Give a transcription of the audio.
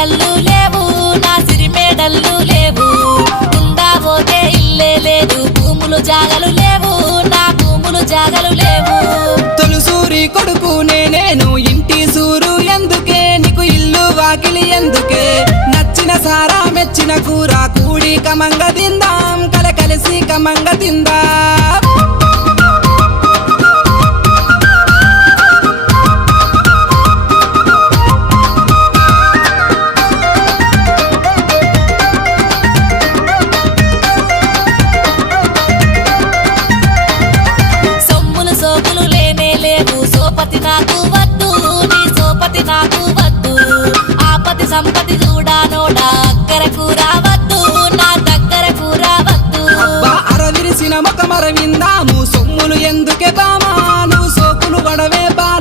మేడల్లు లేవు నా సిరి మేడల్లు లేవు ఉందా పోతే ఇల్లే లేదు భూములు జాగలు లేవు నా భూములు జాగలు లేవు తొలుసూరి కొడుకు నేను ఇంటి సూరు ఎందుకే నీకు ఇల్లు వాకిలి ఎందుకే నచ్చిన సారా మెచ్చిన కూర కూడి కమంగ తిందాం కలిసి కమంగ తిందాం సోపతి నాకు వద్దు నీ సోపతి నాకు వద్దు ఆపతి సంపతి చూడా నోడా అక్కరకు రావ